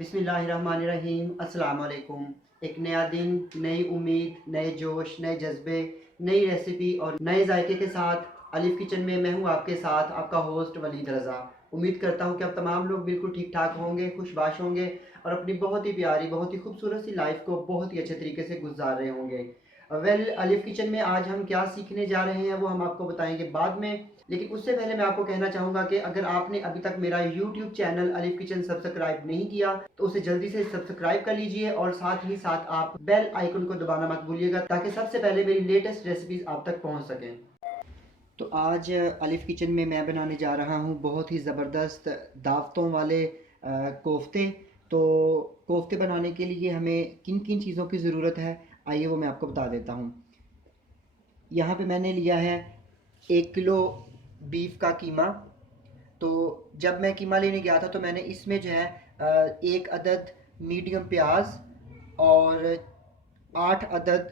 बिस्मिल्लाहिर्रहमानिर्रहीम। अस्सलाम वालेकुम। एक नया दिन, नई उम्मीद, नए जोश, नए जज्बे, नई रेसिपी और नए जायके के साथ अलिफ किचन में मैं हूँ आपके साथ, आपका होस्ट वलीद रज़ा। उम्मीद करता हूँ कि आप तमाम लोग बिल्कुल ठीक ठाक होंगे, खुशबाश होंगे और अपनी बहुत ही प्यारी, बहुत ही खूबसूरत सी लाइफ को बहुत ही अच्छे तरीके से गुजार रहे होंगे। अलिफ किचन में आज हम क्या सीखने जा रहे हैं वो हम आपको बताएंगे बाद में। लेकिन उससे पहले मैं आपको कहना चाहूँगा कि अगर आपने अभी तक मेरा यूट्यूब चैनल अलिफ किचन सब्सक्राइब नहीं किया तो उसे जल्दी से सब्सक्राइब कर लीजिए और साथ ही साथ आप बेल आइकन को दबाना मत भूलिएगा ताकि सबसे पहले मेरी लेटेस्ट रेसिपीज आप तक पहुँच सकें। तो आज अलिफ किचन में मैं बनाने जा रहा हूँ बहुत ही ज़बरदस्त दावतों वाले कोफ्ते। तो कोफ्ते बनाने के लिए हमें किन किन चीज़ों की ज़रूरत है आइए वो मैं आपको बता देता हूँ। यहाँ पे मैंने लिया है 1 किलो बीफ का कीमा। तो जब मैं कीमा लेने गया था तो मैंने इसमें जो है एक अदद मीडियम प्याज और 8 अदद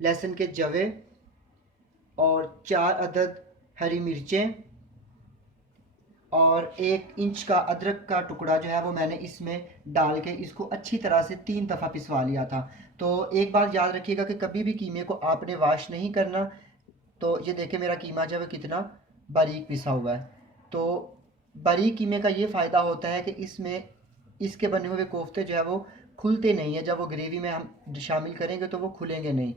लहसुन के जवे और 4 अदद हरी मिर्चें और 1 इंच का अदरक का टुकड़ा जो है वो मैंने इसमें डाल के इसको अच्छी तरह से 3 दफ़ा पिसवा लिया था। तो एक बात याद रखिएगा कि कभी भी कीमे को आपने वाश नहीं करना। तो ये देखिए मेरा कीमा जो है कितना बारीक पिसा हुआ है। तो बारीक कीमे का ये फ़ायदा होता है कि इसमें इसके बने हुए कोफ्ते जो है वो खुलते नहीं है, जब वो ग्रेवी में हम शामिल करेंगे तो वो खुलेंगे नहीं।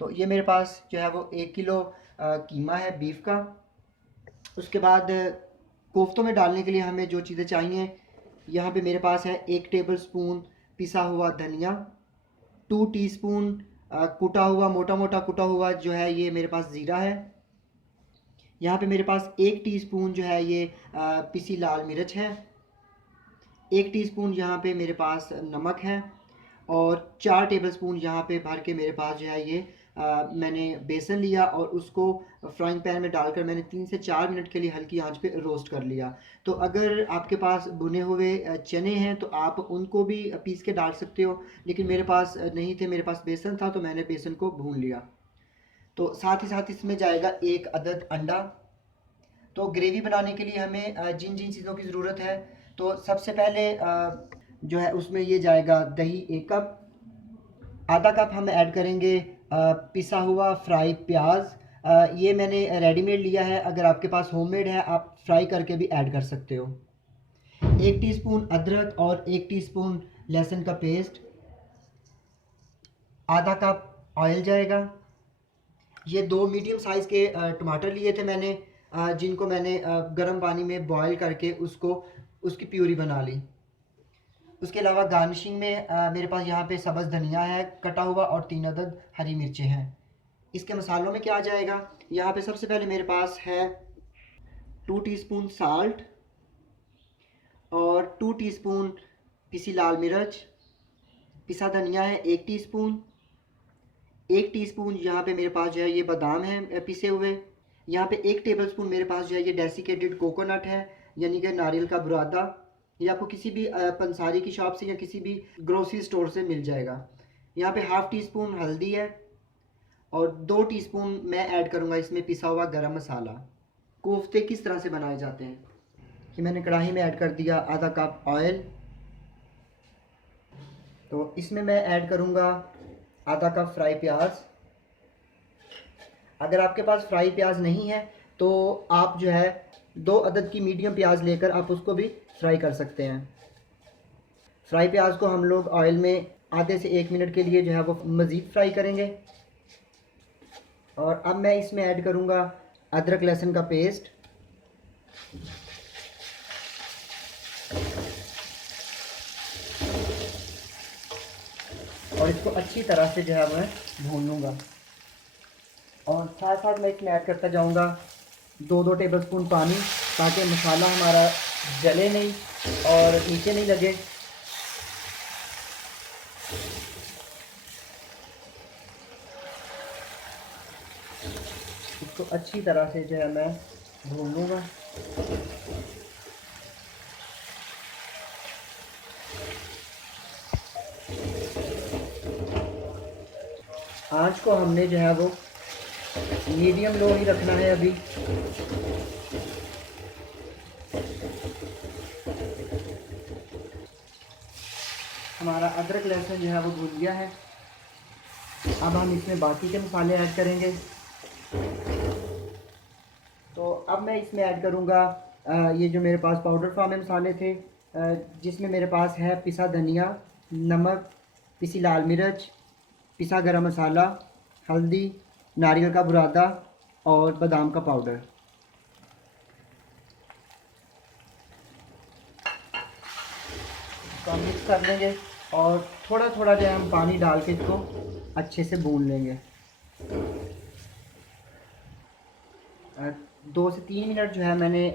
तो ये मेरे पास जो है वो 1 किलो कीमा है बीफ का। उसके बाद कोफ्तों में डालने के लिए हमें जो चीज़ें चाहिए, यहाँ पे मेरे पास है 1 टेबल स्पून पिसा हुआ धनिया, 2 टीस्पून कुटा हुआ मोटा मोटा कुटा हुआ जो है ये मेरे पास ज़ीरा है। यहाँ पे मेरे पास 1 टीस्पून जो है ये पिसी लाल मिर्च है। 1 टीस्पून यहाँ पे मेरे पास नमक है और 4 टेबल स्पून यहाँ पे भर के मेरे पास जो है ये मैंने बेसन लिया और उसको फ्राइंग पैन में डालकर मैंने 3 से 4 मिनट के लिए हल्की आंच पे रोस्ट कर लिया। तो अगर आपके पास भुने हुए चने हैं तो आप उनको भी पीस के डाल सकते हो, लेकिन मेरे पास नहीं थे, मेरे पास बेसन था तो मैंने बेसन को भून लिया। तो साथ ही साथ इसमें जाएगा 1 अदद अंडा। तो ग्रेवी बनाने के लिए हमें जिन जिन चीज़ों की ज़रूरत है, तो सबसे पहले जो है उसमें ये जाएगा दही 1 कप। आधा कप हम ऐड करेंगे पिसा हुआ फ्राई प्याज। ये मैंने रेडीमेड लिया है, अगर आपके पास होममेड है आप फ्राई करके भी ऐड कर सकते हो। 1 टीस्पून अदरक और 1 टीस्पून लहसुन का पेस्ट। आधा कप ऑयल जाएगा। ये 2 मीडियम साइज़ के टमाटर लिए थे मैंने, जिनको मैंने गर्म पानी में बॉईल करके उसकी प्यूरी बना ली। उसके अलावा गार्निशिंग में मेरे पास यहाँ पे सब्ज़ धनिया है कटा हुआ और 3 अदद हरी मिर्चें हैं। इसके मसालों में क्या आ जाएगा, यहाँ पे सबसे पहले मेरे पास है 2 टीस्पून साल्ट और 2 टीस्पून पिसी लाल मिर्च। पिसा धनिया है 1 टीस्पून। 1 टीस्पून यहाँ पे मेरे पास जो है ये बादाम है पिसे हुए। यहाँ पे 1 टेबल स्पून मेरे पास जो है ये डेसिकेटेड कोकोनट है, यानी कि नारियल का बुरादा। ये आपको किसी भी पंसारी की शॉप से या किसी भी ग्रोसरी स्टोर से मिल जाएगा। यहाँ पे हाफ़ टी स्पून हल्दी है और 2 टीस्पून मैं ऐड करूँगा इसमें पिसा हुआ गरम मसाला। कोफ्ते किस तरह से बनाए जाते हैं कि मैंने कढ़ाई में ऐड कर दिया आधा कप ऑयल। तो इसमें मैं ऐड करूँगा आधा कप फ्राई प्याज। अगर आपके पास फ्राई प्याज नहीं है तो आप जो है 2 अदद की मीडियम प्याज लेकर आप उसको भी फ्राई कर सकते हैं। फ्राई प्याज को हम लोग ऑयल में आधे से 1 मिनट के लिए जो है वो मज़ीद फ्राई करेंगे। और अब मैं इसमें ऐड करूँगा अदरक लहसुन का पेस्ट। और इसको अच्छी तरह से जो है मैं भून लूँगा और साथ साथ मैं इसमें ऐड करता जाऊँगा 2-2 टेबलस्पून पानी, ताकि मसाला हमारा जले नहीं और नीचे नहीं लगे। इसको अच्छी तरह से जो है मैं भून लूँगा। आँच को हमने जो है वो मीडियम लो ही रखना है अभी। हमारा अदरक लहसुन जो है वो भून गया है। अब हम इसमें बाकी के मसाले ऐड करेंगे। तो अब मैं इसमें ऐड करूँगा ये जो मेरे पास पाउडर फॉर्म में मसाले थे, जिसमें मेरे पास है पिसा धनिया, नमक, पिसी लाल मिर्च, पिसा गरम मसाला, हल्दी, नारियल का बुरादा और बादाम का पाउडर। इसको हम मिक्स कर लेंगे और थोड़ा थोड़ा जो है हम पानी डाल के इसको अच्छे से भून लेंगे। 2 से 3 मिनट जो है मैंने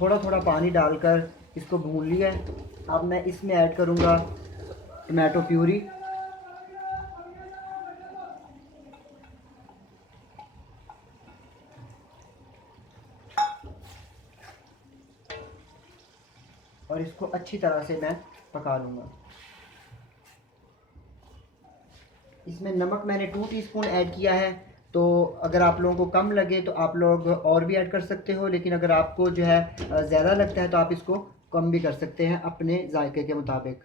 थोड़ा थोड़ा पानी डालकर इसको भून लिया है। अब मैं इसमें ऐड करूँगा टमाटो प्यूरी। और इसको अच्छी तरह से मैं पका लूँगा। इसमें नमक मैंने 2 टीस्पून ऐड किया है। तो अगर आप लोगों को कम लगे तो आप लोग और भी ऐड कर सकते हो, लेकिन अगर आपको जो है ज़्यादा लगता है तो आप इसको कम भी कर सकते हैं अपने जायके के मुताबिक।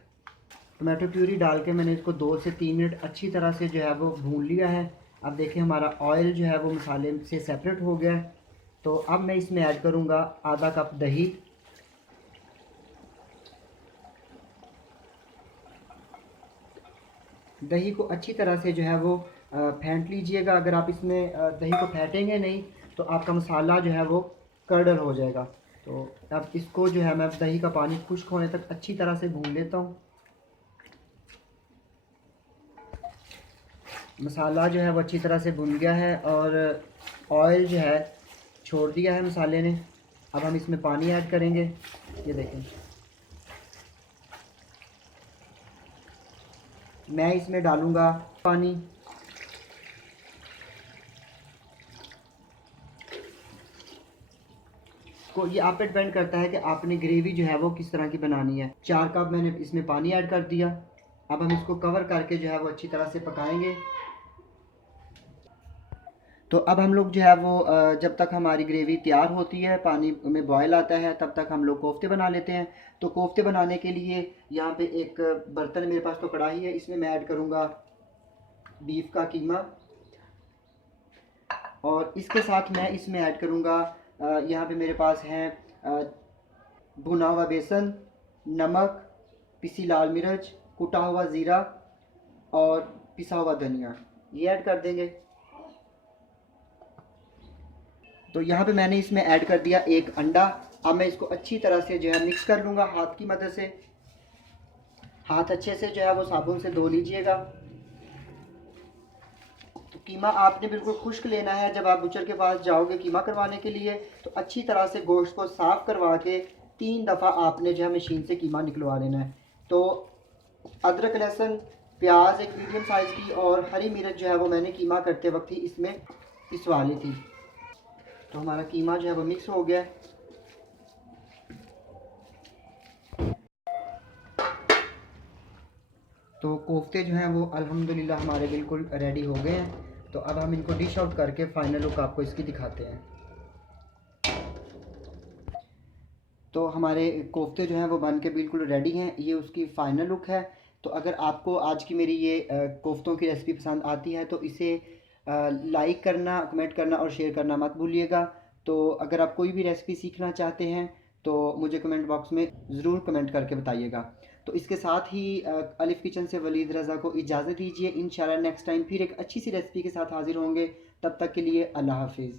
टमाटो प्यूरी डाल के मैंने इसको 2 से 3 मिनट अच्छी तरह से जो है वो भून लिया है। अब देखिए हमारा ऑयल जो है वो मसाले से सेपरेट हो गया है। तो अब मैं इसमें ऐड करूँगा आधा कप दही। दही को अच्छी तरह से जो है वो फेंट लीजिएगा। अगर आप इसमें दही को फेंटेंगे नहीं तो आपका मसाला जो है वो कर्डल हो जाएगा। तो अब इसको जो है मैं दही का पानी खुश्क होने तक अच्छी तरह से भून लेता हूँ। मसाला जो है वो अच्छी तरह से भुन गया है और ऑयल जो है छोड़ दिया है मसाले ने। अब हम इसमें पानी ऐड करेंगे। ये देखें, मैं इसमें डालूँगा पानी। को ये आप पे डिपेंड करता है कि आपने ग्रेवी जो है वो किस तरह की बनानी है। 4 कप मैंने इसमें पानी ऐड कर दिया। अब हम इसको कवर करके जो है वो अच्छी तरह से पकाएंगे। तो अब हम लोग जो है वो जब तक हमारी ग्रेवी तैयार होती है, पानी में बॉयल आता है, तब तक हम लोग कोफ्ते बना लेते हैं। तो कोफ्ते बनाने के लिए यहाँ पे एक बर्तन मेरे पास तो कढ़ाई है, इसमें मैं ऐड करूँगा बीफ का कीमा और इसके साथ मैं इसमें ऐड करूँगा यहाँ पे मेरे पास है भुना हुआ बेसन, नमक, पिसी लाल मिर्च, कुटा हुआ ज़ीरा और पिसा हुआ धनिया, ये ऐड कर देंगे। तो यहाँ पे मैंने इसमें ऐड कर दिया एक अंडा। अब मैं इसको अच्छी तरह से जो है मिक्स कर लूँगा हाथ की मदद से। हाथ अच्छे से जो है वो साबुन से धो लीजिएगा। तो कीमा आपने बिल्कुल खुश्क लेना है। जब आप बुचर के पास जाओगे कीमा करवाने के लिए तो अच्छी तरह से गोश्त को साफ़ करवा के 3 दफ़ा आपने जो है मशीन से कीमा निकलवा लेना है। तो अदरक, लहसुन, प्याज एक मीडियम साइज़ की और हरी मिर्च जो है वो मैंने कीमा करते वक्त ही इसमें पिसवा ली थी। तो हमारा कीमा जो है वो मिक्स हो गया है। तो कोफ्ते जो हैं वो अल्हम्दुलिल्लाह हमारे बिल्कुल रेडी हो गए हैं। तो अब हम इनको डिश आउट करके फ़ाइनल लुक आपको इसकी दिखाते हैं। तो हमारे कोफ्ते जो हैं वो बन के बिल्कुल रेडी हैं। ये उसकी फ़ाइनल लुक है। तो अगर आपको आज की मेरी ये कोफ्तों की रेसिपी पसंद आती है तो इसे लाइक करना, कमेंट करना और शेयर करना मत भूलिएगा। तो अगर आप कोई भी रेसिपी सीखना चाहते हैं तो मुझे कमेंट बॉक्स में ज़रूर कमेंट करके बताइएगा। तो इसके साथ ही अलिफ़ किचन से वलीद रज़ा को इजाज़त दीजिए। इंशाल्लाह नेक्स्ट टाइम फिर एक अच्छी सी रेसिपी के साथ हाज़िर होंगे। तब तक के लिए अल्लाह हाफ़िज़।